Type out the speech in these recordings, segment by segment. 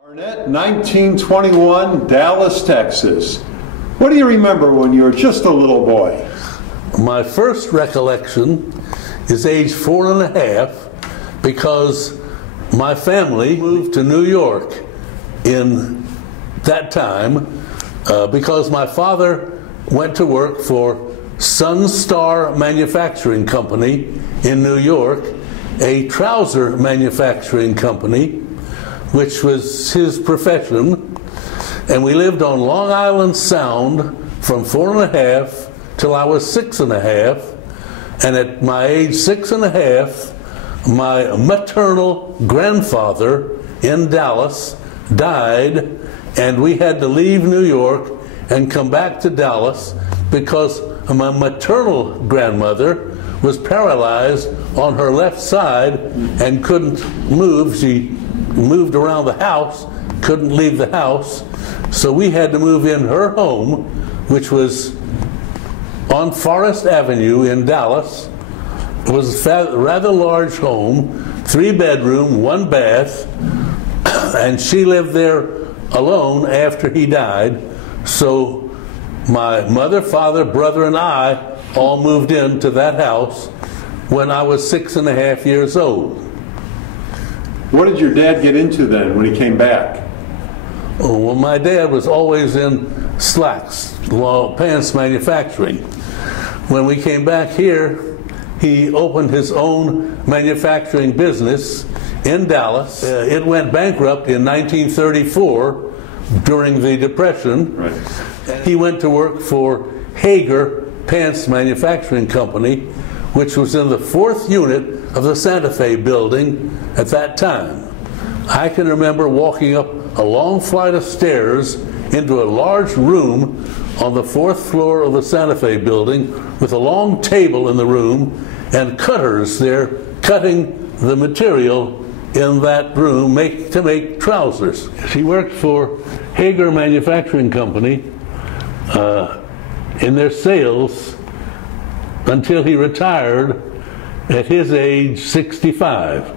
Barnett, 1921, Dallas, Texas. What do you remember when you were just a little boy? My first recollection is age 4.5 because my family moved to New York in that time because my father went to work for Sunstar Manufacturing Company in New York, a trouser manufacturing company, which was his profession. And we lived on Long Island Sound from 4.5 till I was 6.5. And at my age 6.5, my maternal grandfather in Dallas died, and we had to leave New York and come back to Dallas because my maternal grandmother was paralyzed on her left side and couldn't move. She moved around the house, couldn't leave the house, so we had to move in her home, which was on Forest Avenue in Dallas. It was a rather large home, 3-bedroom, 1 bath, and she lived there alone after he died. So my mother, father, brother, and I all moved into that house when I was 6.5 years old. What did your dad get into then when he came back? Oh, well, my dad was always in slacks, pants manufacturing. When we came back here, he opened his own manufacturing business in Dallas. It went bankrupt in 1934 during the Depression. Right. He went to work for Hager Pants Manufacturing Company, which was in the 4th unit of the Santa Fe building at that time. I can remember walking up a long flight of stairs into a large room on the 4th floor of the Santa Fe building with a long table in the room and cutters there cutting the material in that room to make trousers. He worked for Hager Manufacturing Company in their sales until he retired at his age 65.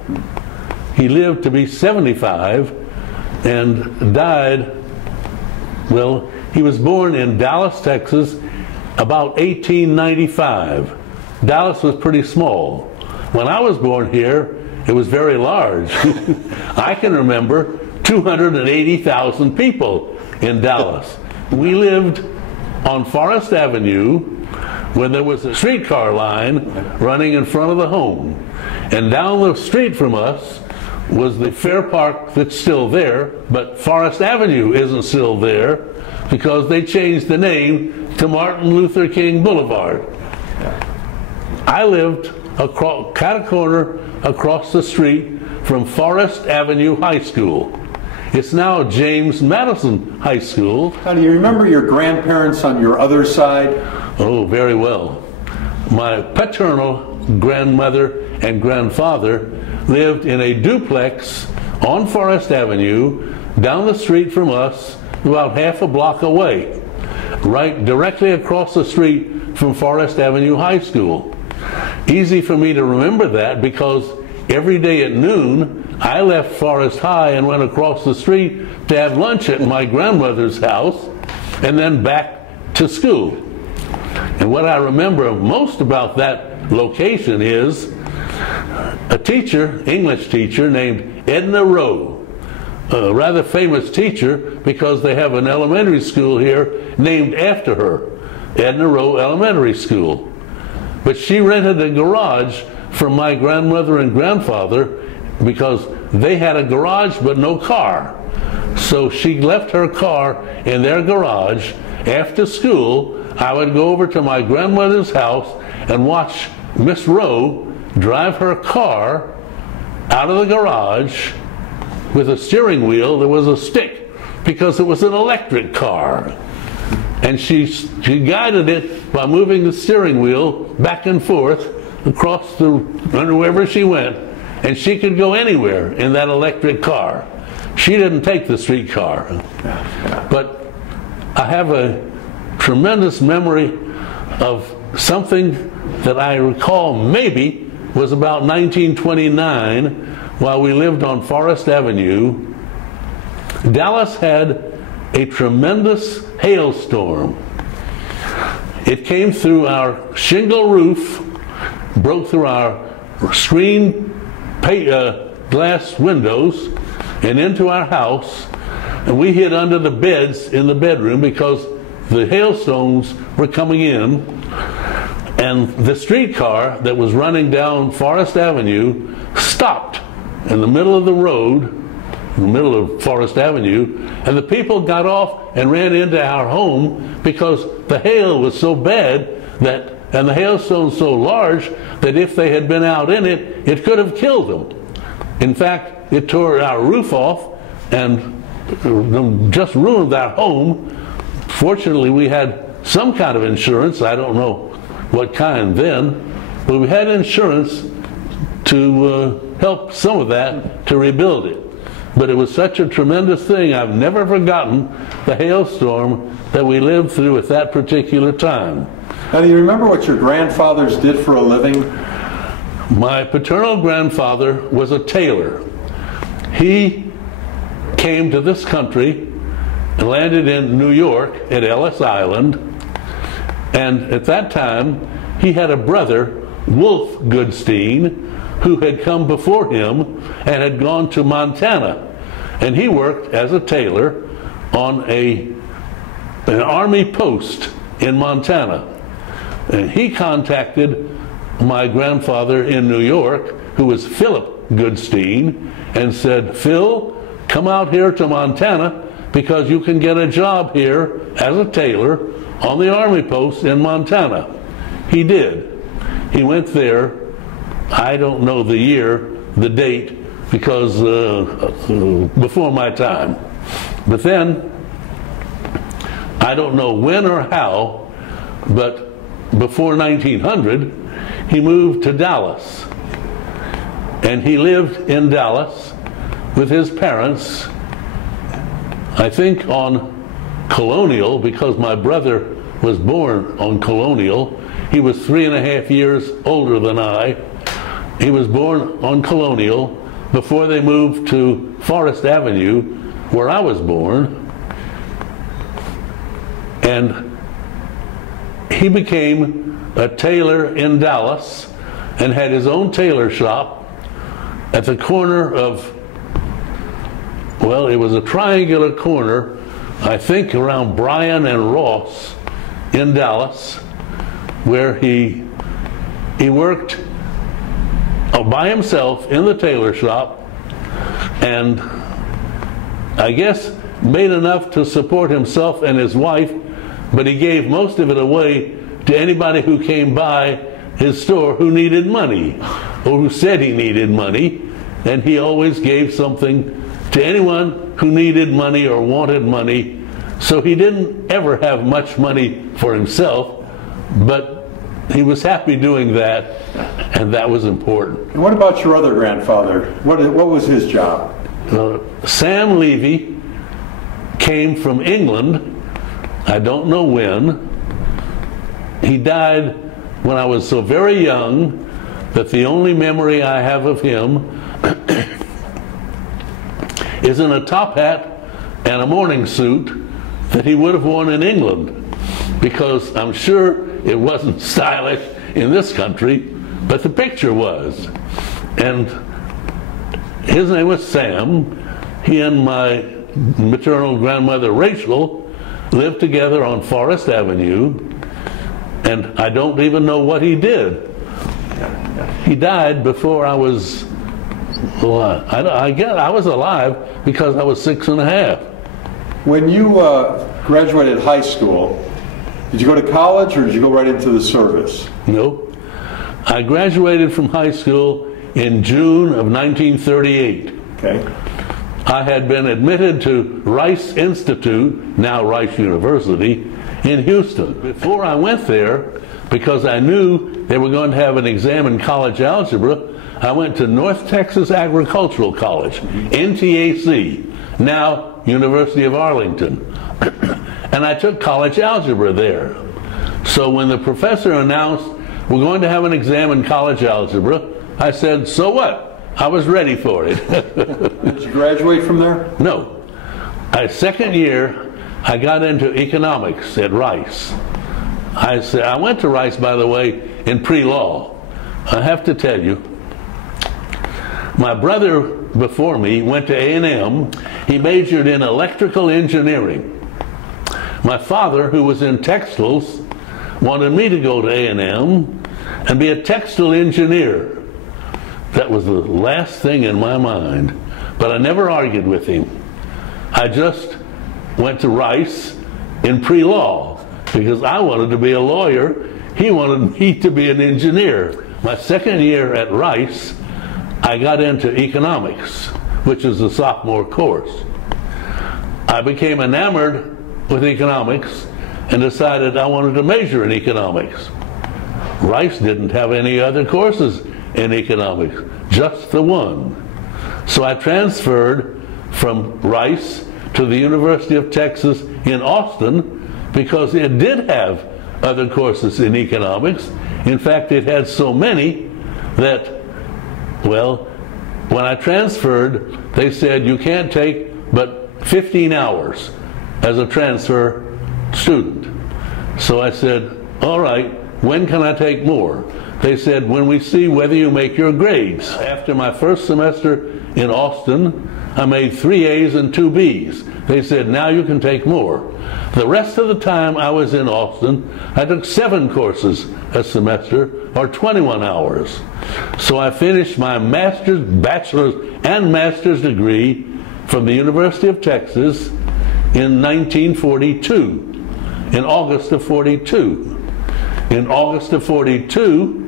He lived to be 75 and died, well, he was born in Dallas, Texas, about 1895. Dallas was pretty small. When I was born here, it was very large. I can remember 280,000 people in Dallas. We lived on Forest Avenue when there was a streetcar line running in front of the home. And down the street from us was the Fair Park that's still there, but Forest Avenue isn't still there because they changed the name to Martin Luther King Boulevard. I lived cat a corner across the street from Forest Avenue High School. It's now James Madison High School. Now, do you remember your grandparents on your other side? Oh, very well. My paternal grandmother and grandfather lived in a duplex on Forest Avenue down the street from us, about half a block away, right directly across the street from Forest Avenue High School. Easy for me to remember that because every day at noon I left Forest High and went across the street to have lunch at my grandmother's house and then back to school. And what I remember most about that location is a teacher, English teacher, named Edna Rowe, a rather famous teacher because they have an elementary school here named after her, Edna Rowe Elementary School. But she rented a garage for my grandmother and grandfather because they had a garage but no car. So she left her car in their garage. After school, I would go over to my grandmother's house and watch Miss Rowe drive her car out of the garage with a steering wheel. There was a stick because it was an electric car. And she guided it by moving the steering wheel back and forth across wherever she went. And she could go anywhere in that electric car. She didn't take the streetcar. But I have a tremendous memory of something that I recall maybe was about 1929 while we lived on Forest Avenue. Dallas had a tremendous hailstorm. It came through our shingle roof, broke through our screen glass windows and into our house, and we hid under the beds in the bedroom because the hailstones were coming in, and the streetcar that was running down Forest Avenue stopped in the middle of the road, in the middle of Forest Avenue, and the people got off and ran into our home because the hail was so bad that, and the hailstones so large that if they had been out in it, it could have killed them. In fact, it tore our roof off and just ruined our home. Fortunately, we had some kind of insurance. I don't know what kind then, but we had insurance to help some of that to rebuild it. But it was such a tremendous thing. I've never forgotten the hailstorm that we lived through at that particular time. Now, do you remember what your grandfathers did for a living? My paternal grandfather was a tailor. He came to this country and landed in New York at Ellis Island, and at that time he had a brother, Wolf Goodstein, who had come before him and had gone to Montana, and he worked as a tailor on an army post in Montana. And he contacted my grandfather in New York, who was Philip Goodstein, and said, "Phil, come out here to Montana because you can get a job here as a tailor on the army post in Montana." He did. He went there. I don't know the year, the date, because before my time. But then, I don't know when or how, but before 1900, he moved to Dallas. And he lived in Dallas with his parents, I think on Colonial, because my brother was born on Colonial. He was 3.5 years older than I. He was born on Colonial before they moved to Forest Avenue, where I was born. And he became a tailor in Dallas and had his own tailor shop at the corner of, well, it was a triangular corner, I think around Bryan and Ross in Dallas, where he worked by himself in the tailor shop, and I guess made enough to support himself and his wife, but he gave most of it away to anybody who came by his store who needed money, or who said he needed money, and he always gave something to anyone who needed money or wanted money. So he didn't ever have much money for himself, but he was happy doing that, and that was important. And what about your other grandfather? What was his job? Sam Levy came from England. I don't know when. He died when I was so very young that the only memory I have of him is in a top hat and a morning suit that he would have worn in England, because I'm sure it wasn't stylish in this country, but the picture was. And his name was Sam. He and my maternal grandmother Rachel lived together on Forest Avenue, and I don't even know what he did. He died before I was, well, I guess I was alive because I was 6.5. When you graduated high school, did you go to college or did you go right into the service? No. I graduated from high school in June of 1938. Okay. I had been admitted to Rice Institute, now Rice University, in Houston. Before I went there, because I knew they were going to have an exam in college algebra, I went to North Texas Agricultural College, NTAC, now University of Arlington. And I took college algebra there. So when the professor announced we're going to have an exam in college algebra, I said, so what? I was ready for it. Did you graduate from there? No. My second year, I got into economics at Rice. I went to Rice, by the way, in pre-law. I have to tell you, my brother before me went to A&M. He majored in electrical engineering. My father, who was in textiles, wanted me to go to A&M and be a textile engineer. That was the last thing in my mind. But I never argued with him. I just went to Rice in pre-law because I wanted to be a lawyer. He wanted me to be an engineer. My second year at Rice, I got into economics, which is a sophomore course. I became enamored with economics and decided I wanted to major in economics. Rice didn't have any other courses in economics, just the one. So I transferred from Rice to the University of Texas in Austin because it did have other courses in economics. In fact, it had so many that, well, when I transferred, they said you can't take but 15 hours as a transfer student. So I said, all right, when can I take more? They said, when we see whether you make your grades. After my first semester in Austin, I made 3 A's and 2 B's. They said, now you can take more. The rest of the time I was in Austin, I took 7 courses a semester, or 21 hours. So I finished my master's, bachelor's, and master's degree from the University of Texas in 1942, in August of 42. In August of 42,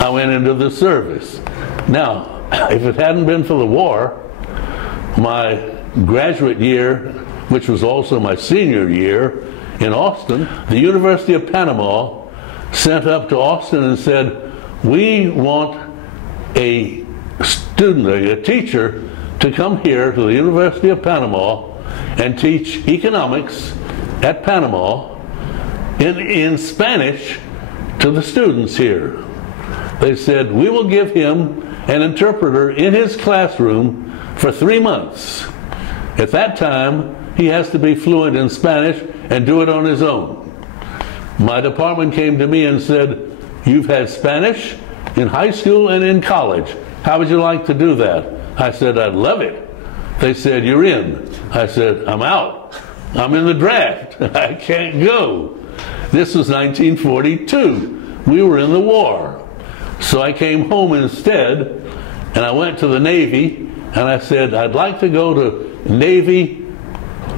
I went into the service. Now, if it hadn't been for the war, my graduate year, which was also my senior year in Austin, the University of Panama sent up to Austin and said, we want a student, a teacher, to come here to the University of Panama and teach economics at Panama in Spanish to the students here. They said, we will give him an interpreter in his classroom for 3 months. At that time, he has to be fluent in Spanish and do it on his own. My department came to me and said, you've had Spanish in high school and in college. How would you like to do that? I said, I'd love it. They said, you're in. I said, I'm out. I'm in the draft. I can't go. This was 1942. We were in the war. So I came home instead, and I went to the Navy, and I said, I'd like to go to Navy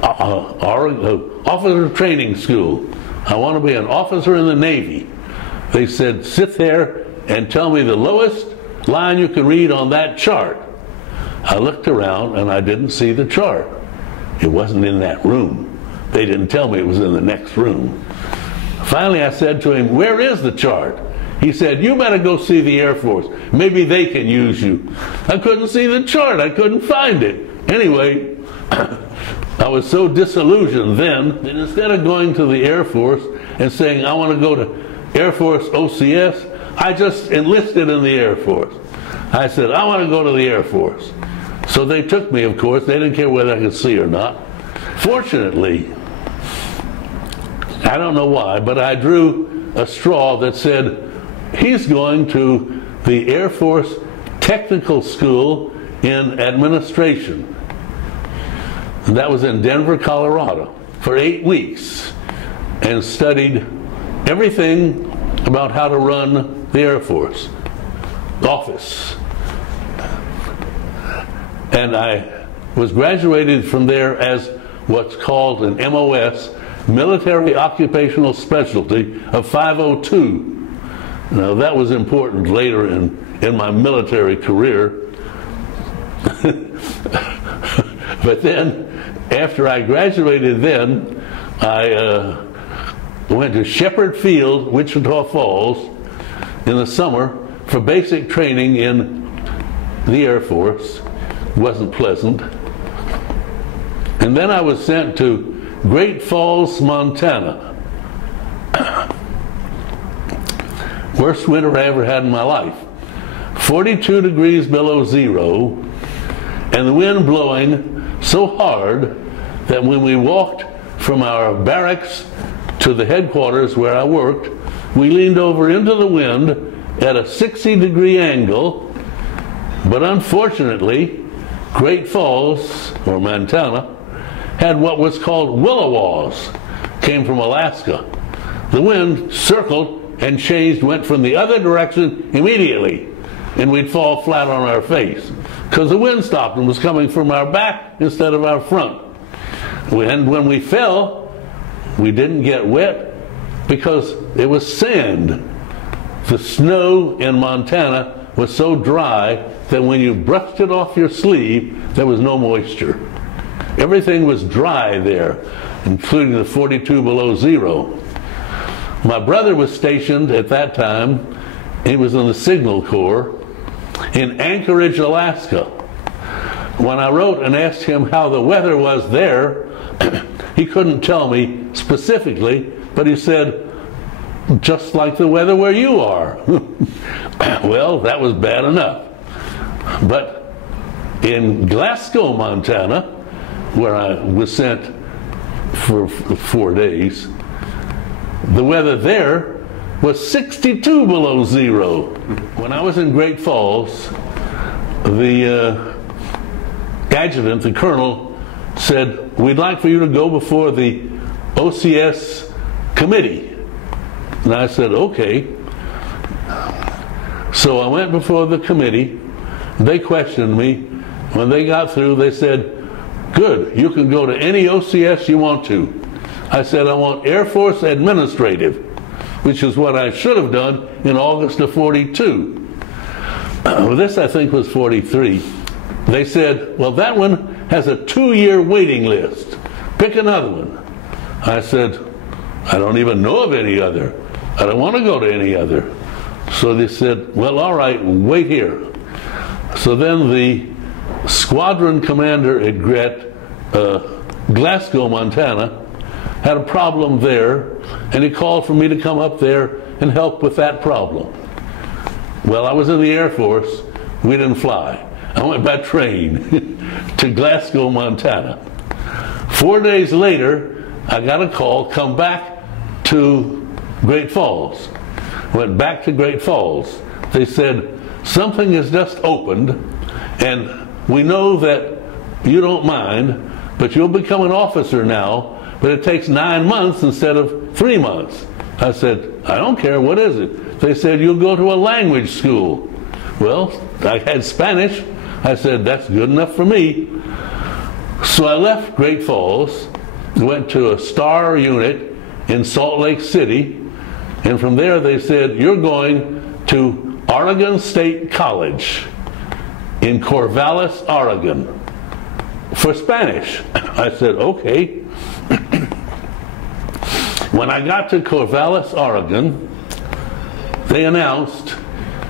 officer training school. I want to be an officer in the Navy. They said, sit there and tell me the lowest line you can read on that chart. I looked around and I didn't see the chart. It wasn't in that room. They didn't tell me it was in the next room. Finally I said to him, where is the chart? He said, you better go see the Air Force. Maybe they can use you. I couldn't see the chart. I couldn't find it. Anyway, I was so disillusioned then that instead of going to the Air Force and saying, I want to go to Air Force OCS, I just enlisted in the Air Force. I said, I want to go to the Air Force. So they took me, of course. They didn't care whether I could see or not. Fortunately, I don't know why, but I drew a straw that said, he's going to the Air Force Technical School in Administration. And that was in Denver, Colorado, for 8 weeks, and studied everything about how to run the Air Force office. And I was graduated from there as what's called an MOS, Military Occupational Specialty of 502. Now that was important later in my military career. But then, after I graduated then, I went to Shepherd Field, Wichita Falls, in the summer for basic training in the Air Force. It wasn't pleasant. And then I was sent to Great Falls, Montana. Worst winter I ever had in my life. 42 degrees below zero, and the wind blowing so hard that when we walked from our barracks to the headquarters where I worked, we leaned over into the wind at a 60-degree angle, but unfortunately, Great Falls, or Montana, had what was called willowaws, came from Alaska. The wind circled and changed, went from the other direction immediately, and we'd fall flat on our face because the wind stopped and was coming from our back instead of our front. And when we fell, we didn't get wet because it was sand. The snow in Montana was so dry that when you brushed it off your sleeve, there was no moisture. Everything was dry there, including the 42 below zero. My brother was stationed at that time, he was in the Signal Corps, in Anchorage, Alaska. When I wrote and asked him how the weather was there, he couldn't tell me specifically, but he said, just like the weather where you are. Well, that was bad enough. But in Glasgow, Montana, where I was sent for 4 days, the weather there was 62 below zero. When I was in Great Falls, the adjutant, the colonel, said, we'd like for you to go before the OCS committee. And I said, okay. So I went before the committee. They questioned me. When they got through, they said, good, you can go to any OCS you want to. I said, I want Air Force Administrative, which is what I should have done in August of 42. This, I think, was 43. They said, well, that one has a 2-year waiting list. Pick another one. I said, I don't even know of any other. I don't want to go to any other. So they said, well, all right, wait here. So then the squadron commander at Glasgow, Montana, had a problem there, and he called for me to come up there and help with that problem. Well, I was in the Air Force. We didn't fly. I went by train to Glasgow, Montana. 4 days later, I got a call, come back to Great Falls. Went back to Great Falls. They said, something has just opened, and we know that you don't mind, but you'll become an officer now, but it takes 9 months instead of 3 months. I said, I don't care, what is it? They said, you'll go to a language school. Well, I had Spanish. I said, that's good enough for me. So I left Great Falls, went to a STAR unit in Salt Lake City, and from there they said, you're going to Oregon State College in Corvallis, Oregon, for Spanish. I said, okay. When I got to Corvallis, Oregon, they announced,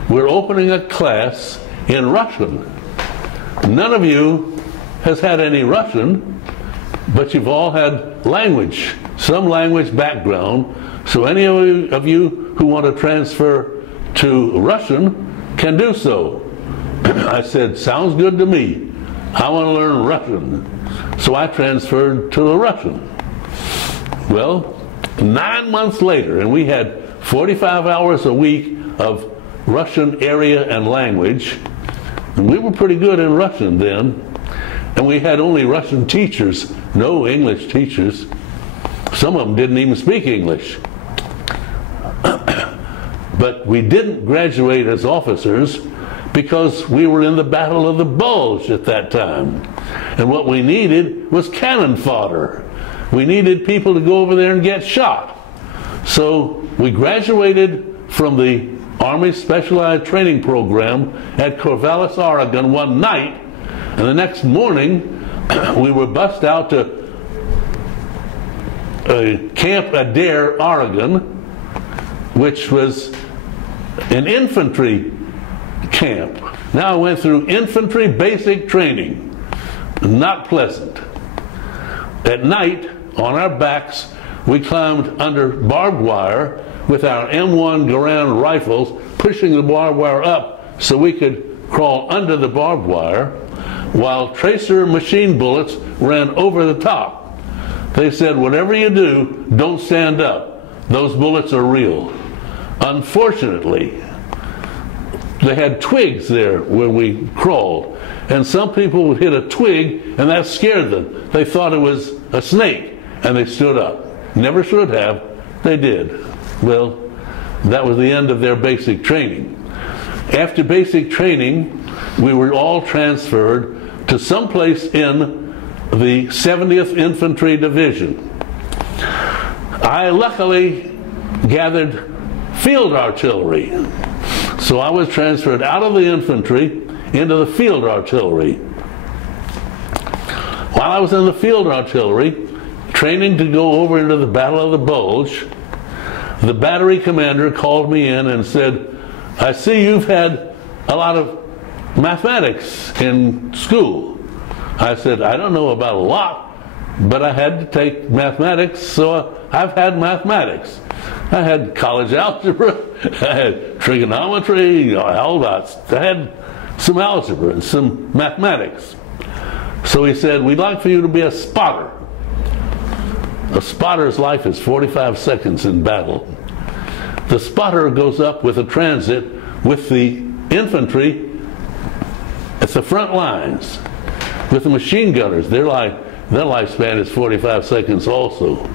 we're opening a class in Russian. None of you has had any Russian, but you've all had language, some language background. So any of you who want to transfer to Russian can do so. I said, sounds good to me. I want to learn Russian. So I transferred to the Russian. Well, 9 months later, and we had 45 hours a week of Russian area and language, and we were pretty good in Russian then, and we had only Russian teachers, no English teachers. Some of them didn't even speak English. But we didn't graduate as officers because we were in the Battle of the Bulge at that time. And what we needed was cannon fodder. We needed people to go over there and get shot. So we graduated from the Army Specialized Training Program at Corvallis, Oregon one night, and the next morning we were bussed out to Camp Adair, Oregon, which was an infantry camp. Now I went through infantry basic training. Not pleasant. At night, on our backs, we climbed under barbed wire with our M1 Garand rifles, pushing the barbed wire up so we could crawl under the barbed wire, while tracer machine bullets ran over the top. They said, whatever you do, don't stand up. Those bullets are real. Unfortunately, they had twigs there when we crawled, and some people would hit a twig and that scared them. They thought it was a snake and they stood up. Never should have. They did. Well, that was the end of their basic training. After basic training, we were all transferred to someplace in the 70th Infantry Division. I luckily gathered field artillery. So I was transferred out of the infantry into the field artillery. While I was in the field artillery, training to go over into the Battle of the Bulge, the battery commander called me in and said, I see you've had a lot of mathematics in school. I said, I don't know about a lot, but I had to take mathematics, so I've had mathematics. I had college algebra, I had trigonometry, all that. I had some algebra and some mathematics. So he said, we'd like for you to be a spotter. A spotter's life is 45 seconds in battle. The spotter goes up with a transit with the infantry at the front lines. With the machine gunners, their lifespan is 45 seconds also.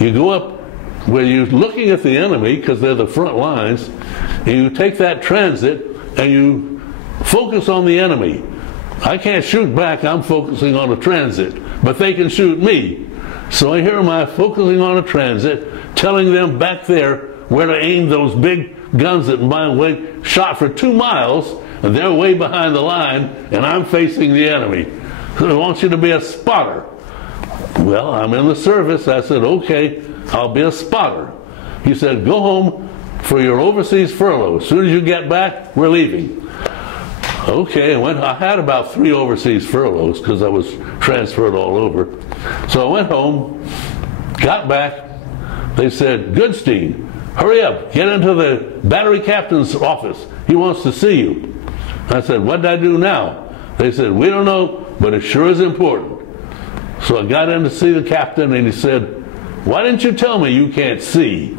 You go up where you're looking at the enemy, because they're the front lines, and you take that transit and you focus on the enemy. I can't shoot back, I'm focusing on a transit, but they can shoot me. So I hear my focusing on a transit, telling them back there where to aim those big guns that my way shot for 2 miles, and they're way behind the line, and I'm facing the enemy. So I want you to be a spotter. Well, I'm in the service. I said, okay, I'll be a spotter. He said, go home for your overseas furlough. As soon as you get back, we're leaving. Okay, I had about 3 overseas furloughs because I was transferred all over. So I went home, got back. They said, Goodstein, hurry up, get into the battery captain's office. He wants to see you. I said, what did I do now? They said, we don't know, but it sure is important. So I got in to see the captain, and he said, why didn't you tell me you can't see?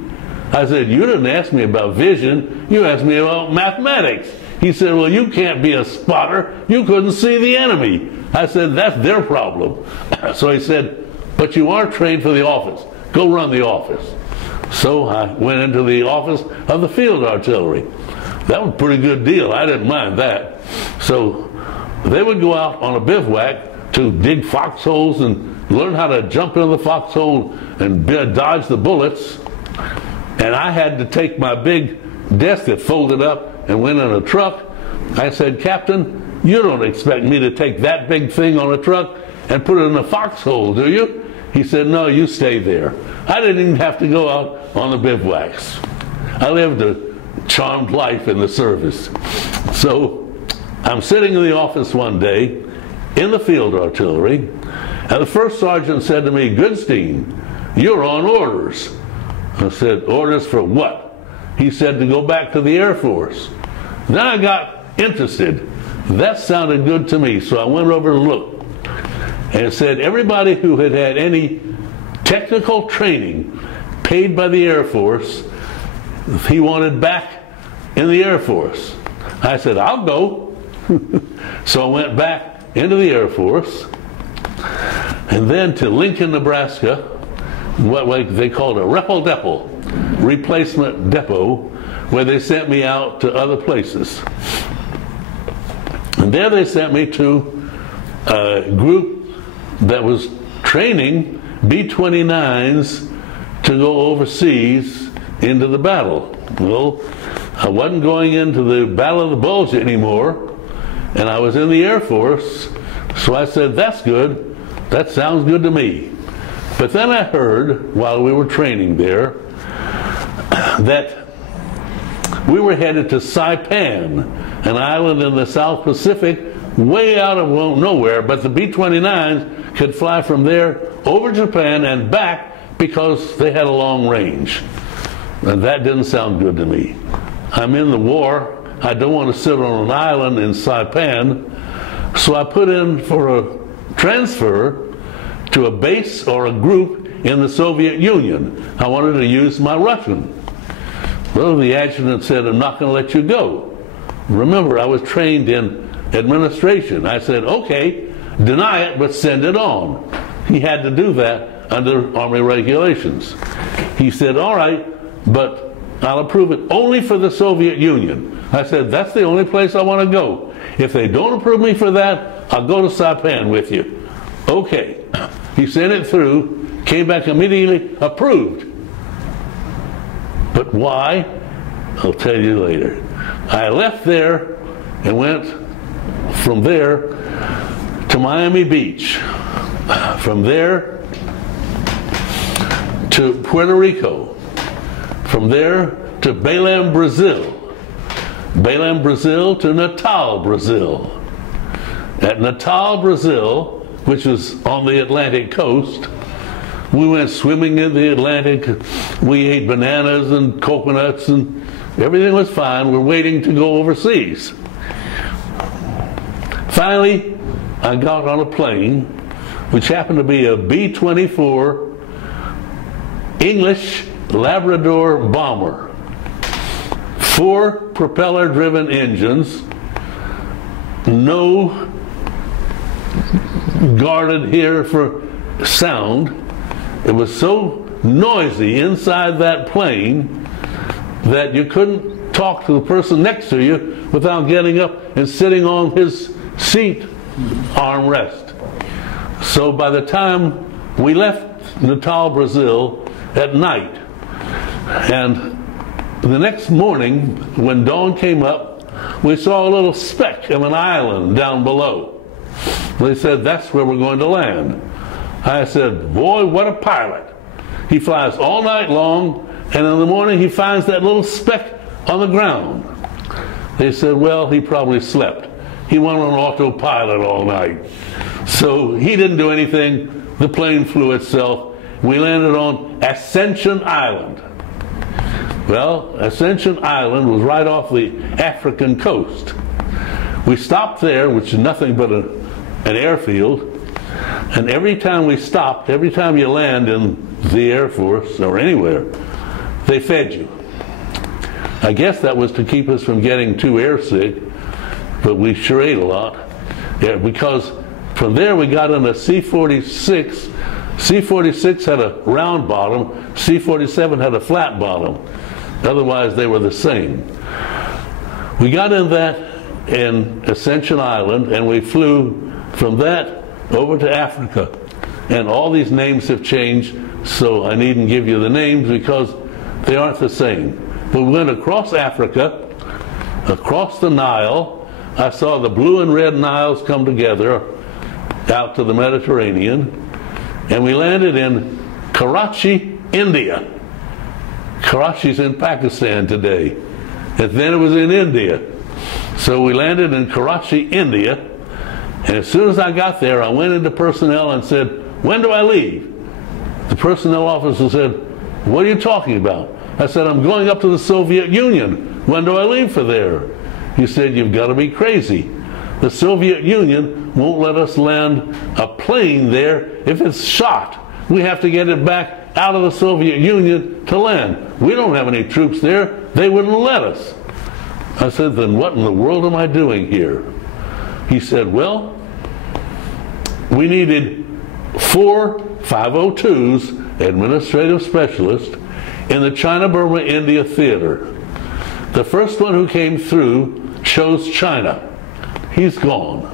I said, you didn't ask me about vision, you asked me about mathematics. He said, well, you can't be a spotter, you couldn't see the enemy. I said, that's their problem. So he said, but you are trained for the office, go run the office. So I went into the office of the field artillery. That was a pretty good deal, I didn't mind that. So they would go out on a bivouac to dig foxholes and learn how to jump into the foxhole and dodge the bullets. And I had to take my big desk that folded up and went in a truck. I said, Captain, you don't expect me to take that big thing on a truck and put it in a foxhole, do you? He said, no, you stay there. I didn't even have to go out on the bivouacs. I lived a charmed life in the service. So I'm sitting in the office one day in the field artillery, and the first sergeant said to me, Goodstein, you're on orders. I said, orders for what? He said, to go back to the Air Force. Then I got interested. That sounded good to me, so I went over to look. And it said everybody who had had any technical training paid by the Air Force, he wanted back in the Air Force. I said, I'll go. So I went back into the Air Force, and then to Lincoln, Nebraska, what they called a depot, replacement depot, where they sent me out to other places. And there they sent me to a group that was training B-29s to go overseas into the battle. Well, I wasn't going into the Battle of the Bulge anymore, and I was in the Air Force, so I said, that's good, that sounds good to me. But then I heard, while we were training there, that we were headed to Saipan, an island in the South Pacific, way out of nowhere, but the B-29s could fly from there over Japan and back because they had a long range. And that didn't sound good to me. I'm in the war, I don't want to sit on an island in Saipan, so I put in for a transfer to a base or a group in the Soviet Union. I wanted to use my Russian. Well, the adjutant said, I'm not going to let you go. Remember, I was trained in administration. I said, okay, deny it, but send it on. He had to do that under Army regulations. He said, all right, but I'll approve it only for the Soviet Union. I said, that's the only place I want to go. If they don't approve me for that, I'll go to Saipan with you. Okay. He sent it through, came back immediately, approved. But why? I'll tell you later. I left there and went from there to Miami Beach. From there to Puerto Rico. From there to Belém, Brazil. Belém, Brazil to Natal, Brazil. At Natal, Brazil, which was on the Atlantic coast, we went swimming in the Atlantic. We ate bananas and coconuts and everything was fine. We're waiting to go overseas. Finally, I got on a plane, which happened to be a B-24 English Labrador bomber. 4 propeller-driven engines, no guarded here for sound. It was so noisy inside that plane that you couldn't talk to the person next to you without getting up and sitting on his seat armrest. So by the time we left Natal, Brazil at night, and the next morning when dawn came up, we saw a little speck of an island down below. They said, that's where we're going to land. I said, boy, what a pilot. He flies all night long, and in the morning he finds that little speck on the ground. They said, well, he probably slept. He went on autopilot all night. So he didn't do anything. The plane flew itself. We landed on Ascension Island. Well, Ascension Island was right off the African coast. We stopped there, which is nothing but an airfield, and every time we stopped, every time you land in the Air Force or anywhere, they fed you. I guess that was to keep us from getting too airsick, but we sure ate a lot. Yeah, because from there we got in a C-46. C-46 had a round bottom, C-47 had a flat bottom. Otherwise they were the same. We got in that in Ascension Island, and we flew from that over to Africa. And all these names have changed, so I needn't give you the names because they aren't the same. But we went across Africa, across the Nile. I saw the blue and red Niles come together out to the Mediterranean, and we landed in Karachi, India. Karachi's in Pakistan today, and then it was in India. So we landed in Karachi, India, and as soon as I got there, I went into personnel and said, when do I leave? The personnel officer said, what are you talking about? I said, I'm going up to the Soviet Union. When do I leave for there? He said, you've got to be crazy. The Soviet Union won't let us land a plane there if it's shot. We have to get it back out of the Soviet Union to land. We don't have any troops there. They wouldn't let us. I said, then what in the world am I doing here? He said, well, we needed 4 502s, administrative specialists, in the China-Burma India theater. The first one who came through chose China. He's gone.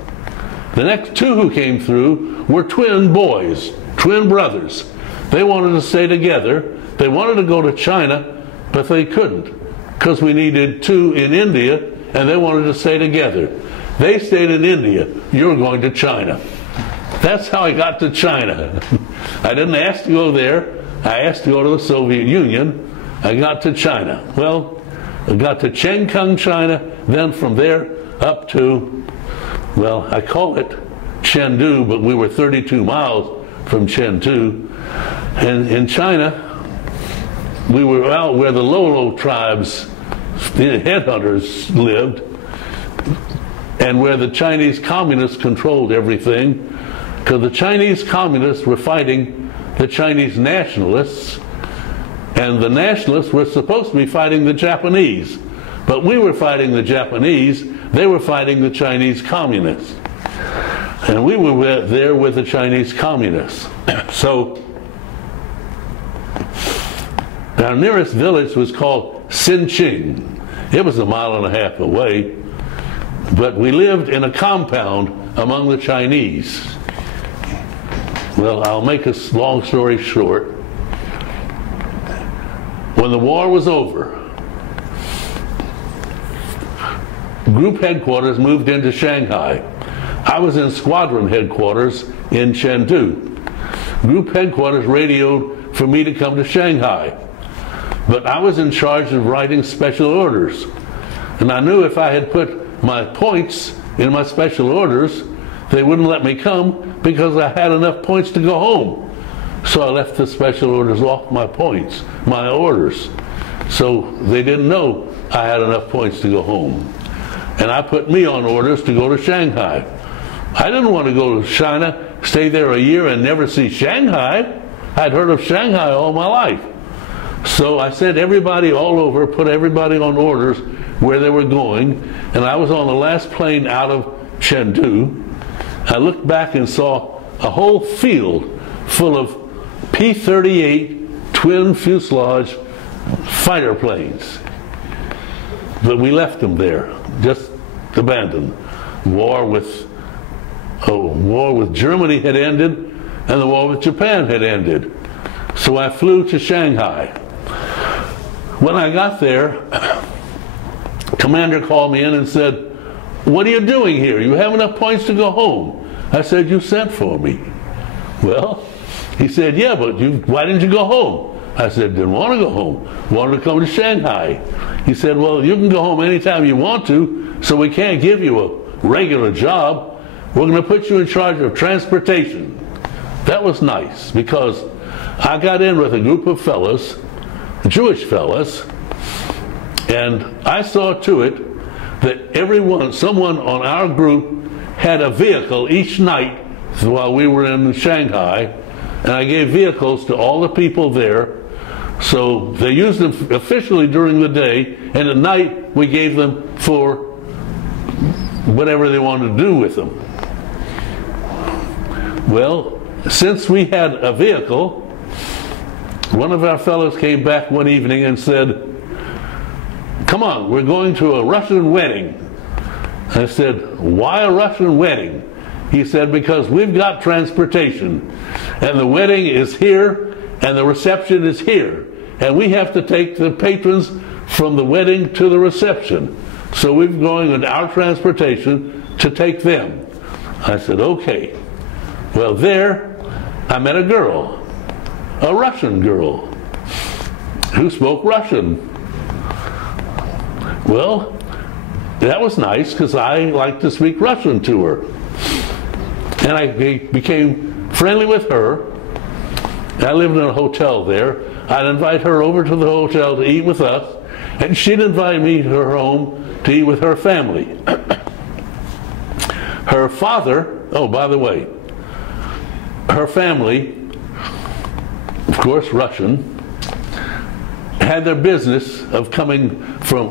The next 2 who came through were twin boys, twin brothers. They wanted to stay together. They wanted to go to China, but they couldn't because we needed 2 in India, and they wanted to stay together. They stayed in India. You're going to China. That's how I got to China. I didn't ask to go there. I asked to go to the Soviet Union. I got to China. Well, I got to Chengkung, China, then from there up to, well, I call it Chengdu, but we were 32 miles from Chengdu. And in China, we were out where the Lolo tribes, the headhunters, lived, and where the Chinese communists controlled everything. because the Chinese communists were fighting the Chinese nationalists, and the nationalists were supposed to be fighting the Japanese. But we were fighting the Japanese, they were fighting the Chinese communists. And we were there with the Chinese communists. So our nearest village was called Sinqing. It was 1.5 miles away, but we lived in a compound among the Chinese. Well, I'll make a long story short. When the war was over, group headquarters moved into Shanghai. I was in squadron headquarters in Chengdu. Group headquarters radioed for me to come to Shanghai. But I was in charge of writing special orders. And I knew if I had put my points in my special orders, they wouldn't let me come because I had enough points to go home. So I left the special orders off my points, my orders. So they didn't know I had enough points to go home. And I put me on orders to go to Shanghai. I didn't want to go to China, stay there a year and never see Shanghai. I'd heard of Shanghai all my life. So I sent everybody all over, put everybody on orders where they were going, and I was on the last plane out of Chengdu. I looked back and saw a whole field full of P-38 twin fuselage fighter planes. But we left them there, just abandoned. War with Germany had ended, and the war with Japan had ended. So I flew to Shanghai. When I got there, commander called me in and said, "What are you doing here? You have enough points to go home." I said, "You sent for me." Well, he said, "Yeah, but why didn't you go home?" I said, "Didn't want to go home. Wanted to come to Shanghai." He said, "Well, you can go home anytime you want to, so we can't give you a regular job. We're going to put you in charge of transportation." That was nice, because I got in with a group of fellas, Jewish fellas, and I saw to it that someone on our group had a vehicle each night while we were in Shanghai, and I gave vehicles to all the people there. So they used them officially during the day, and at night we gave them for whatever they wanted to do with them. Well, since we had a vehicle, one of our fellows came back one evening and said, "Come on, we're going to a Russian wedding." I said, "Why a Russian wedding?" He said, "Because we've got transportation, and the wedding is here, and the reception is here, and we have to take the patrons from the wedding to the reception. So we're going in our transportation to take them." I said, "Okay." Well, there I met a girl, a Russian girl, who spoke Russian. Well, that was nice, because I liked to speak Russian to her. And I became friendly with her. I lived in a hotel there. I'd invite her over to the hotel to eat with us, and she'd invite me to her home to eat with her family. Her father, oh, by the way, her family, of course Russian, had their business of coming from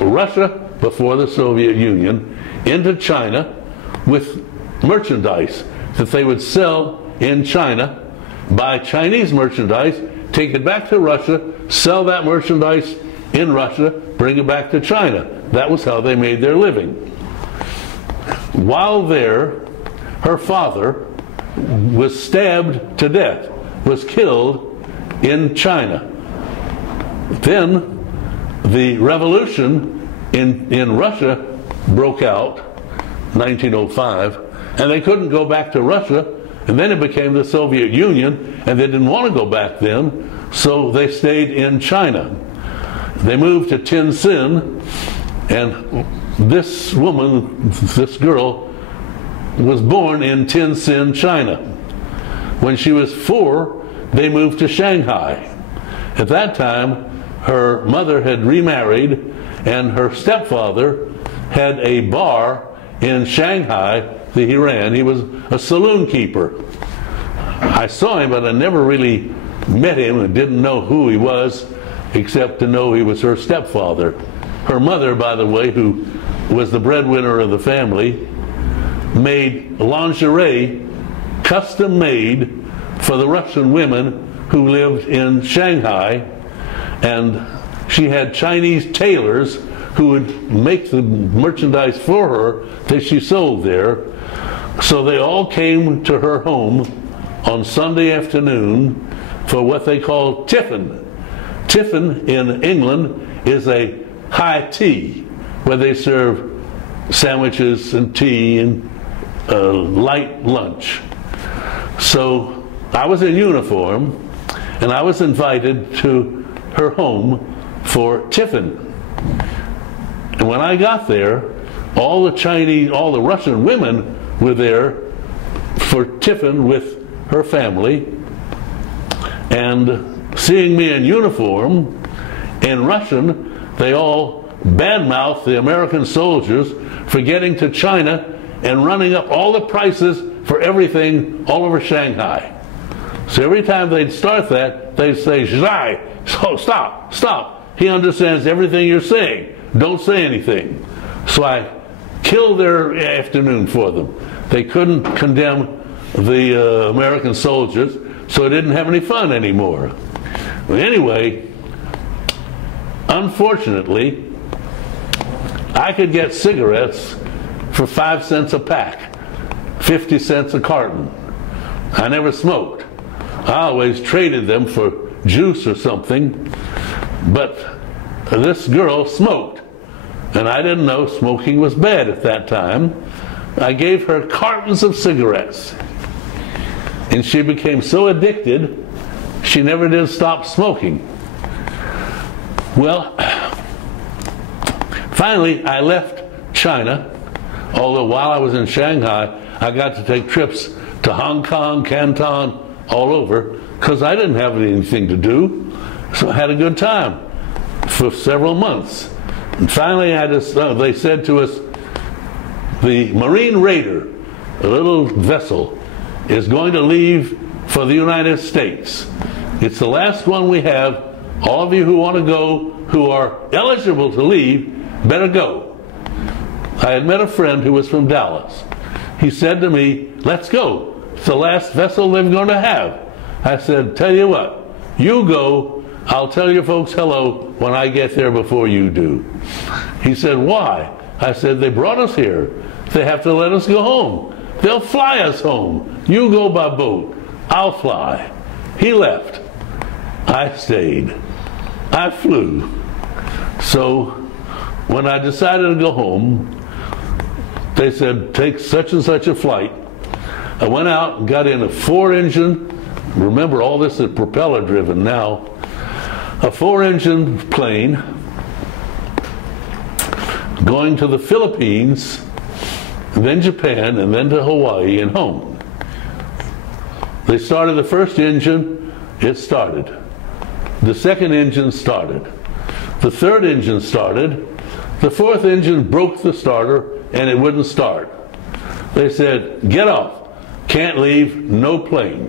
Russia before the Soviet Union into China with merchandise that they would sell in China, buy Chinese merchandise, take it back to Russia, sell that merchandise in Russia, bring it back to China. That was how they made their living. While there, her father was stabbed to death, was killed in China. Then the revolution in Russia broke out, 1905, and they couldn't go back to Russia, and then it became the Soviet Union, and they didn't want to go back then, so they stayed in China. They moved to Tianjin, and this woman, this girl, was born in Tianjin, China. When she was 4, they moved to Shanghai. At that time, her mother had remarried, and her stepfather had a bar in Shanghai that he ran. He was a saloon keeper. I saw him, but I never really met him and didn't know who he was, except to know he was her stepfather. Her mother, by the way, who was the breadwinner of the family, made lingerie custom made for the Russian women who lived in Shanghai, and she had Chinese tailors who would make the merchandise for her that she sold there. So they all came to her home on Sunday afternoon for what they call tiffin. Tiffin in England is a high tea, where they serve sandwiches and tea and light lunch. So I was in uniform, and I was invited to her home for tiffin. And when I got there, all the Russian women were there for tiffin with her family, and seeing me in uniform, in Russian, they all badmouthed the American soldiers for getting to China and running up all the prices for everything all over Shanghai. So every time they'd start that, they'd say, "Zhai, so stop, stop. He understands everything you're saying. Don't say anything." So I killed their afternoon for them. They couldn't condemn the American soldiers, so they didn't have any fun anymore. But anyway, unfortunately, I could get cigarettes for 5 cents a pack, 50 cents a carton. I never smoked. I always traded them for juice or something, but this girl smoked, and I didn't know smoking was bad at that time. I gave her cartons of cigarettes, and she became so addicted, she never did stop smoking. Well, finally I left China, although while I was in Shanghai, I got to take trips to Hong Kong, Canton, all over, because I didn't have anything to do, so I had a good time for several months. And finally they said to us, the Marine Raider, a little vessel, is going to leave for the United States. It's the last one we have. All of you who want to go, who are eligible to leave, better go. I had met a friend who was from Dallas. He said to me, "Let's go. It's the last vessel they're going to have." I said, "Tell you what, you go. I'll tell your folks hello when I get there before you do." He said, "Why?" I said, "They brought us here. They have to let us go home. They'll fly us home. You go by boat. I'll fly." He left. I stayed. I flew. So when I decided to go home, they said, "Take such and such a flight." I went out and got in a 4-engine, remember all this is propeller driven now, a 4-engine plane going to the Philippines, then Japan, and then to Hawaii and home. They started the first engine, it started. The second engine started. The third engine started. The fourth engine broke the starter and it wouldn't start. They said, "Get off. Can't leave, no plane.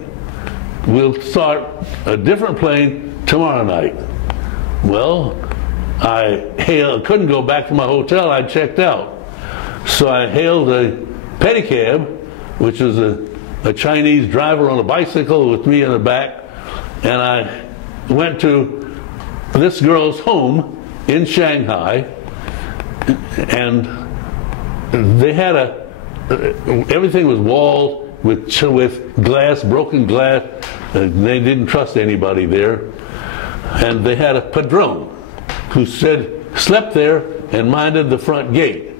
We'll start a different plane tomorrow night." Well, I couldn't go back to my hotel. I checked out. So I hailed a pedicab, which is a Chinese driver on a bicycle with me in the back, and I went to this girl's home in Shanghai, and they had everything was walled with glass, broken glass. They didn't trust anybody there. And they had a padrone who slept there and minded the front gate.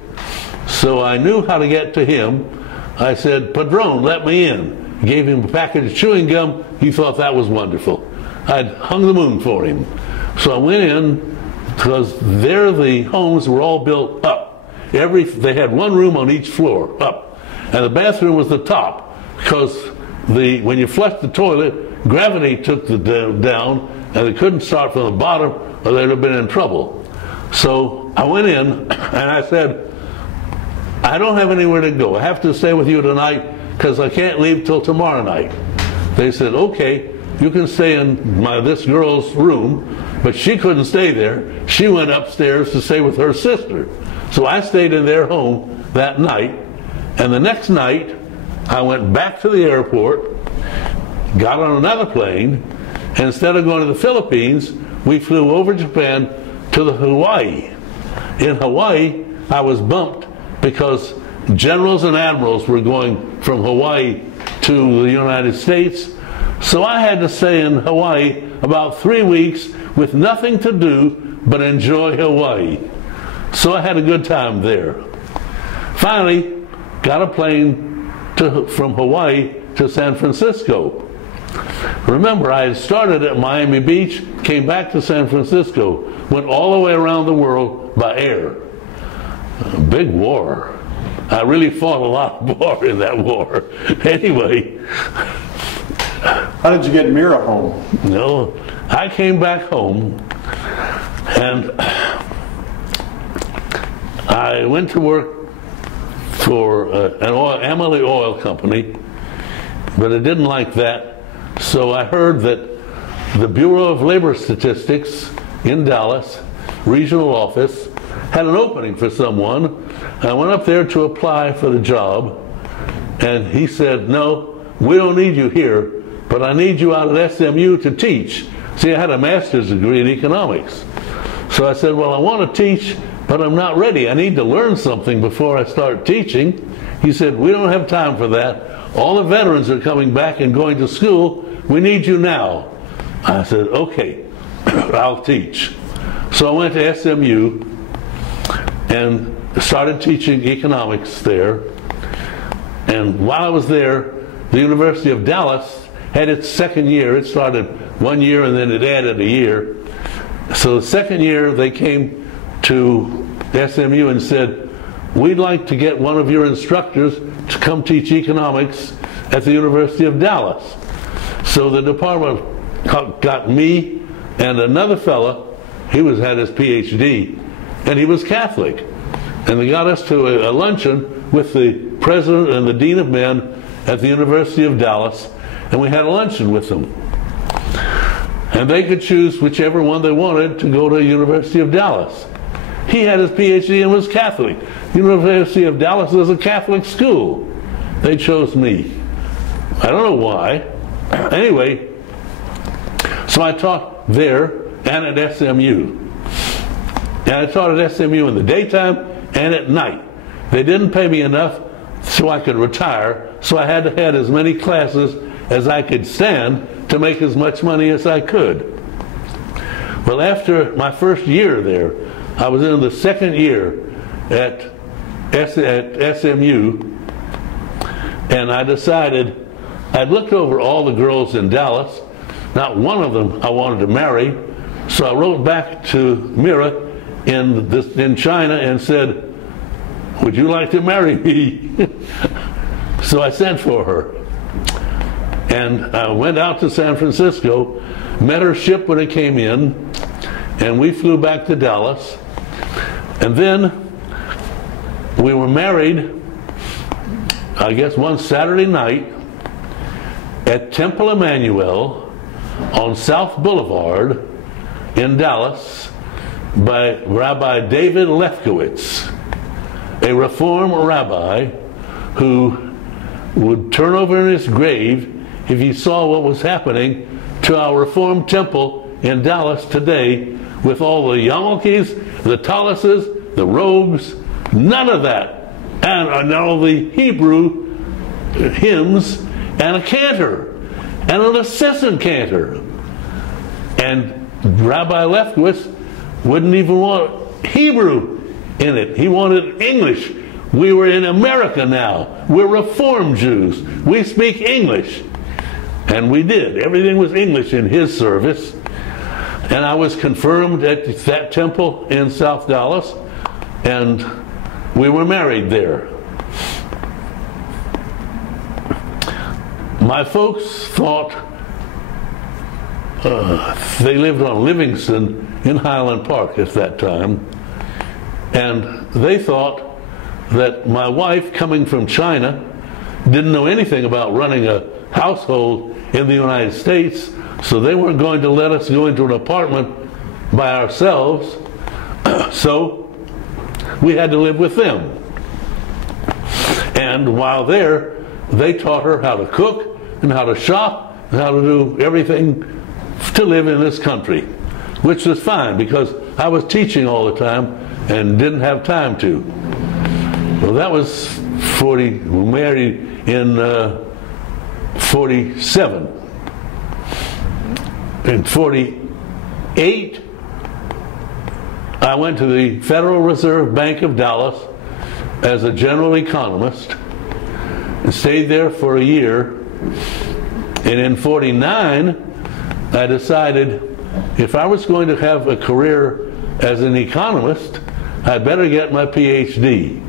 So I knew how to get to him. I said, "Padrone, let me in." Gave him a package of chewing gum. He thought that was wonderful. I'd hung the moon for him. So I went in, because there the homes were all built up. They had one room on each floor, up. And the bathroom was the top, because when you flushed the toilet, gravity took the down, and they couldn't start from the bottom, or they'd have been in trouble. So I went in, and I said, I don't have anywhere to go. I have to stay with you tonight because I can't leave till tomorrow night. They said, okay, you can stay in this girl's room, but she couldn't stay there. She went upstairs to stay with her sister. So I stayed in their home that night, and the next night I went back to the airport, got on another plane, and instead of going to the Philippines, we flew over Japan to the Hawaii. In Hawaii, I was bumped because generals and admirals were going from Hawaii to the United States. So I had to stay in Hawaii about 3 weeks with nothing to do but enjoy Hawaii. So I had a good time there. Finally, got a plane from Hawaii to San Francisco. Remember, I had started at Miami Beach, came back to San Francisco, went all the way around the world by air. A big war. I really fought a lot more in that war. Anyway. How did you get Mira home? No, I came back home and I went to work for an Emanu-El company, but I didn't like that. So I heard that the Bureau of Labor Statistics in Dallas, regional office, had an opening for someone. I went up there to apply for the job, and he said, no, we don't need you here, but I need you out at SMU to teach. See, I had a master's degree in economics. So I said, well, I want to teach, but I'm not ready. I need to learn something before I start teaching. He said, we don't have time for that. All the veterans are coming back and going to school. We need you now. I said, okay, I'll teach. So I went to SMU and started teaching economics there. And while I was there, the University of Dallas had its second year. It started 1 year and then it added a year. So the second year they came to SMU and said, we'd like to get one of your instructors to come teach economics at the University of Dallas. So the department got me and another fella. He had his Ph.D. and he was Catholic. And they got us to a luncheon with the president and the dean of men at the University of Dallas, and we had a luncheon with them. And they could choose whichever one they wanted to go to the University of Dallas. He had his Ph.D. and was Catholic. University of Dallas is a Catholic school. They chose me. I don't know why. Anyway, so I taught there and at SMU. And I taught at SMU in the daytime and at night. They didn't pay me enough so I could retire, so I had to have as many classes as I could stand to make as much money as I could. Well, after my first year there, I was in the second year at SMU, and I decided, I'd looked over all the girls in Dallas. Not one of them I wanted to marry, so I wrote back to Mira in China and said, would you like to marry me? So I sent for her. And I went out to San Francisco, met her ship when it came in, and we flew back to Dallas. And then we were married, I guess one Saturday night at Temple Emanu-El on South Boulevard in Dallas by Rabbi David Lefkowitz, a Reform rabbi who would turn over in his grave if he saw what was happening to our Reformed temple in Dallas today with all the yarmulkes, the taluses, the robes, none of that, and all the Hebrew hymns, and a cantor, and an assistant cantor. And Rabbi Lefkowitz wouldn't even want Hebrew in it. He wanted English. We were in America now. We're Reformed Jews. We speak English. And we did. Everything was English in his service. And I was confirmed at that temple in South Dallas, and we were married there. My folks thought, they lived on Livingston in Highland Park at that time, and they thought that my wife, coming from China, didn't know anything about running a household in the United States, so they weren't going to let us go into an apartment by ourselves, so we had to live with them. And while there, they taught her how to cook and how to shop and how to do everything to live in this country, which was fine because I was teaching all the time and didn't have time to. Well, that was 40, we married in 47. In 48, I went to the Federal Reserve Bank of Dallas as a general economist and stayed there for a year. And in 49, I decided if I was going to have a career as an economist, I'd better get my Ph.D.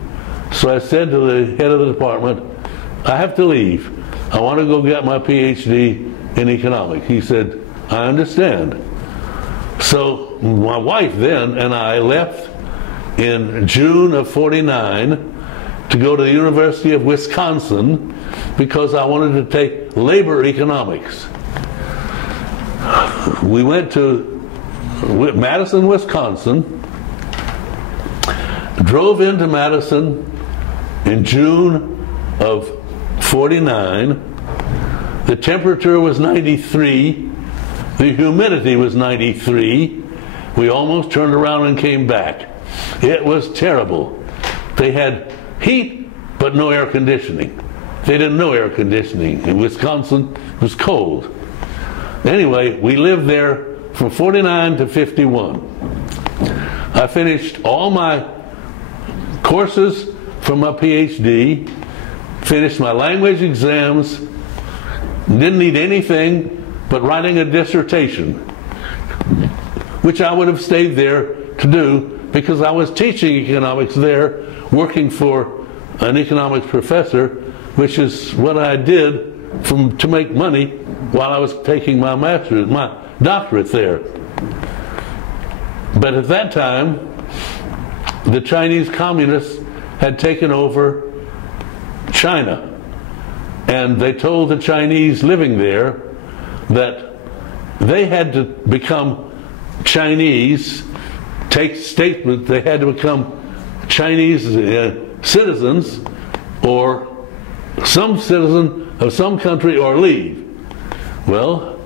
So I said to the head of the department, I have to leave. I want to go get my Ph.D. in economics. He said, I understand. So my wife then and I left in June of 49 to go to the University of Wisconsin because I wanted to take labor economics. We went to Madison, Wisconsin, drove into Madison in June of 49. The temperature was 93. The humidity was 93. We almost turned around and came back. It was terrible. They had heat, but no air conditioning. They didn't know air conditioning. In Wisconsin, it was cold. Anyway, we lived there from 49 to 51. I finished all my courses for my Ph.D., finished my language exams, didn't need anything but writing a dissertation, which I would have stayed there to do because I was teaching economics there, working for an economics professor, which is what I did to make money while I was taking my master's, my doctorate there. But at that time, the Chinese communists had taken over China, and they told the Chinese living there that they had to become Chinese, take statement, they had to become Chinese citizens or some citizen of some country or leave. Well,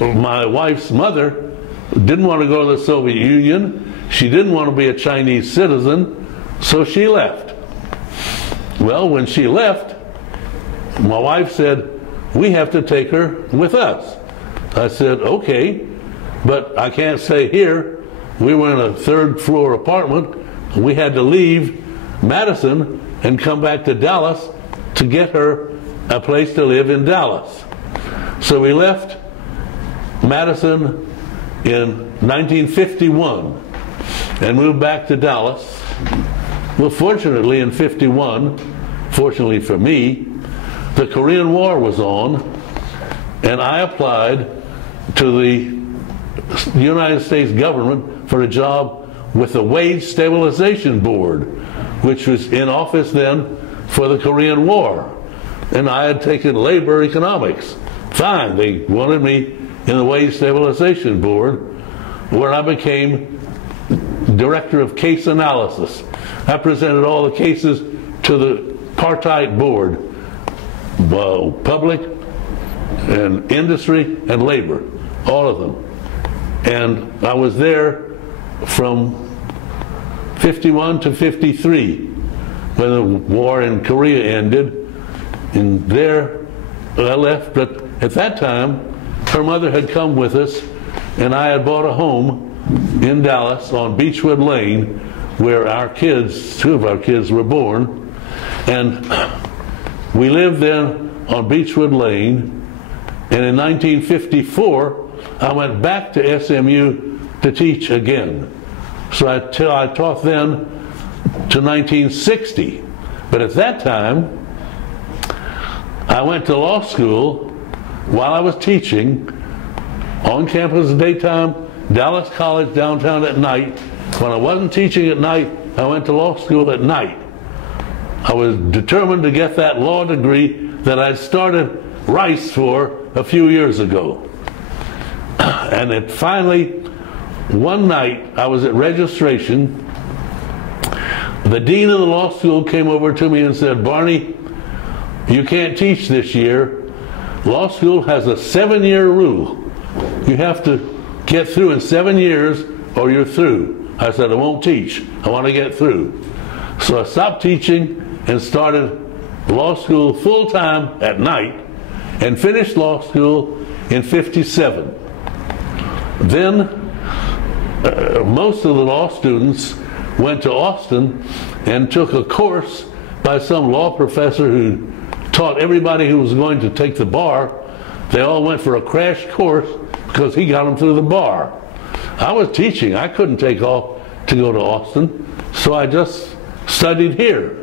my wife's mother didn't want to go to the Soviet Union. She didn't want to be a Chinese citizen, so she left. Well, when she left, my wife said, we have to take her with us. I said, okay, but I can't stay here. We were in a third-floor apartment. We had to leave Madison and come back to Dallas to get her a place to live in Dallas. So we left Madison in 1951 and moved back to Dallas. Well, fortunately, in 51, fortunately for me, the Korean War was on, and I applied to the United States government for a job with the Wage Stabilization Board, which was in office then for the Korean War. And I had taken labor economics. Fine, they wanted me in the Wage Stabilization Board, where I became director of case analysis. I presented all the cases to the tripartite board, public and industry and labor, all of them. And I was there from 51 to 53 when the war in Korea ended. And there I left, but at that time her mother had come with us, and I had bought a home in Dallas on Beechwood Lane where our kids, two of our kids, were born. And we lived then on Beechwood Lane, and in 1954 I went back to SMU to teach again. So I taught then to 1960. But at that time I went to law school while I was teaching on campus daytime, Dallas College downtown at night. When I wasn't teaching at night, I went to law school at night. I was determined to get that law degree that I'd started Rice for a few years ago. And it finally, one night, I was at registration. The dean of the law school came over to me and said, "Barney, you can't teach this year. Law school has a 7-year rule. You have to get through in 7 years or you're through." I said, "I won't teach. I want to get through." So I stopped teaching and started law school full-time at night and finished law school in '57. Then most of the law students went to Austin and took a course by some law professor who taught everybody who was going to take the bar. They all went for a crash course because he got them through the bar. I was teaching. I couldn't take off to go to Austin, so I just studied here.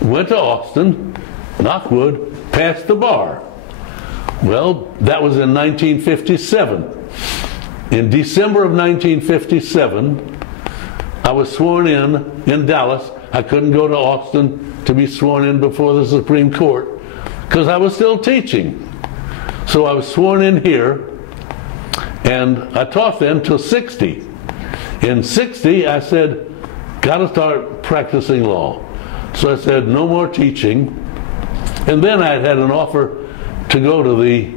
Went to Austin, knock wood, passed the bar. Well, that was in 1957. In December of 1957, I was sworn in Dallas. I couldn't go to Austin to be sworn in before the Supreme Court because I was still teaching. So I was sworn in here, and I taught then till '60. In '60, I said, got to start practicing law. So I said, no more teaching. And then I had an offer to go to the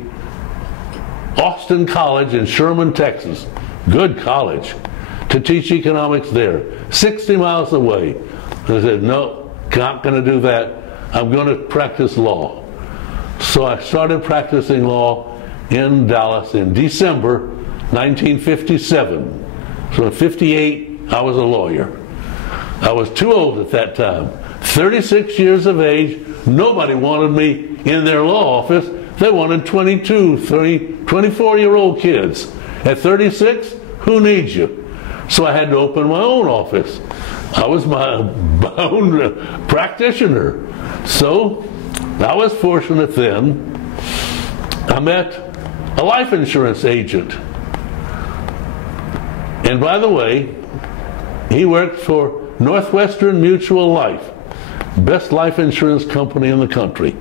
Austin College in Sherman, Texas. Good college. To teach economics there. 60 miles away. And I said, no, not going to do that. I'm going to practice law. So I started practicing law in Dallas in December 1957. So in '58, I was a lawyer. I was too old at that time. 36 years of age. Nobody wanted me in their law office. They wanted 22, 30, 24-year-old kids. At 36, who needs you? So I had to open my own office. I was my own practitioner. So I was fortunate then. I met a life insurance agent. And by the way, he worked for Northwestern Mutual Life, best life insurance company in the country.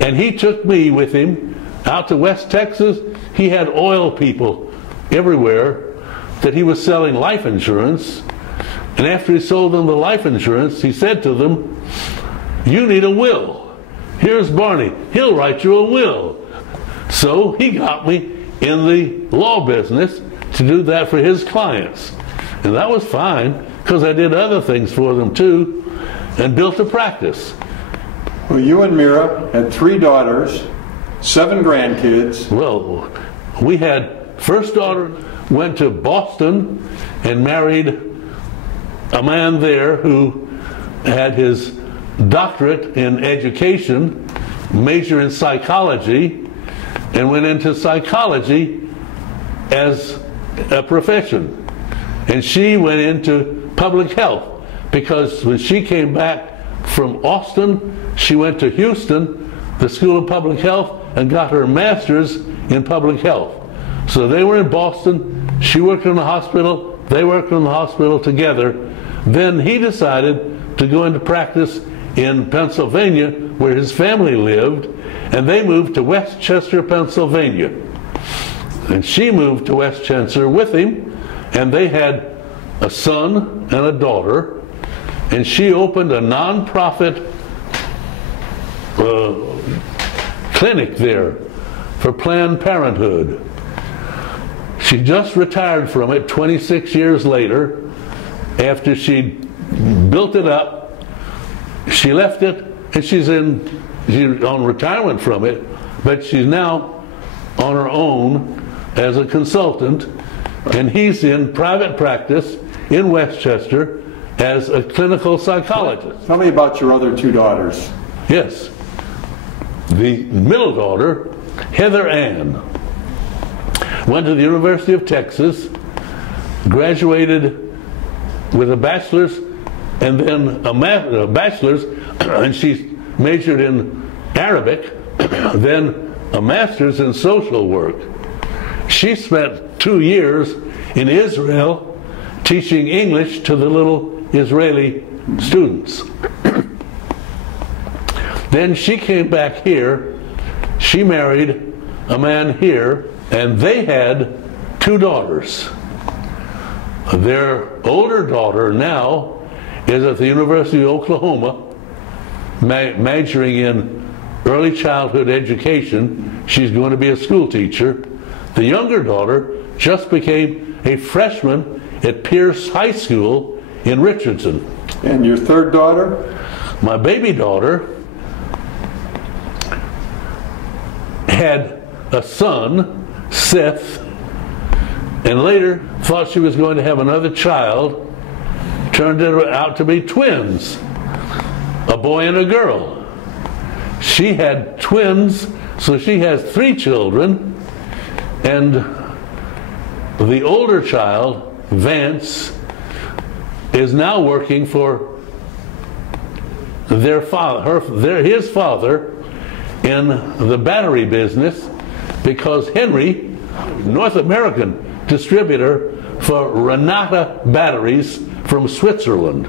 And he took me with him out to West Texas. He had oil people everywhere that he was selling life insurance. And after he sold them the life insurance, he said to them, "You need a will. Here's Barney. He'll write you a will." So he got me in the law business to do that for his clients. And that was fine because I did other things for them too and built a practice. Well, you and Mira had 3 daughters, 7 grandkids. Well, we had, first daughter went to Boston and married a man there who had his doctorate in education, major in psychology, and went into psychology as a profession. And she went into public health because when she came back from Austin, she went to Houston, the School of Public Health, and got her master's in public health. So they were in Boston, she worked in the hospital, they worked in the hospital together. Then he decided to go into practice in Pennsylvania where his family lived, and they moved to Westchester, Pennsylvania. And she moved to Westchester with him, and they had a son and a daughter, and she opened a non-profit clinic there for Planned Parenthood. She just retired from it 26 years later. After she built it up, she left it, and she's on retirement from it, but she's now on her own as a consultant, and he's in private practice in Westchester as a clinical psychologist. Tell me about your other 2 daughters. Yes. The middle daughter, Heather Ann, went to the University of Texas, graduated with a bachelor's and then a bachelor's, and she majored in Arabic, then a master's in social work. She spent 2 years in Israel teaching English to the little Israeli students. Then she came back here. She married a man here, and they had 2 daughters. Their older daughter now is at the University of Oklahoma, majoring in early childhood education. She's going to be a school teacher. The younger daughter just became a freshman at Pierce High School in Richardson. And your third daughter? My baby daughter had a son, Seth, and later thought she was going to have another child. Turned it out to be twins, a boy and a girl. She had twins, so she has 3 children, and the older child, Vance, is now working for their father, his father, in the battery business, because Henry, North American distributor for Renata batteries from Switzerland.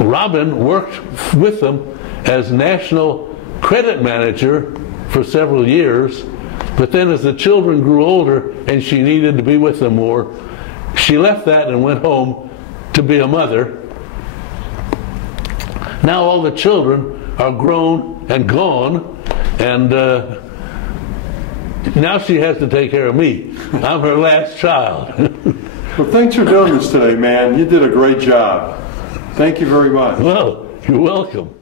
Robin worked with them as national credit manager for several years, but then as the children grew older and she needed to be with them more, she left that and went home to be a mother. Now all the children are grown and gone, and now she has to take care of me. I'm her last child. Well, thanks for doing this today, man. You did a great job. Thank you very much. Well, you're welcome.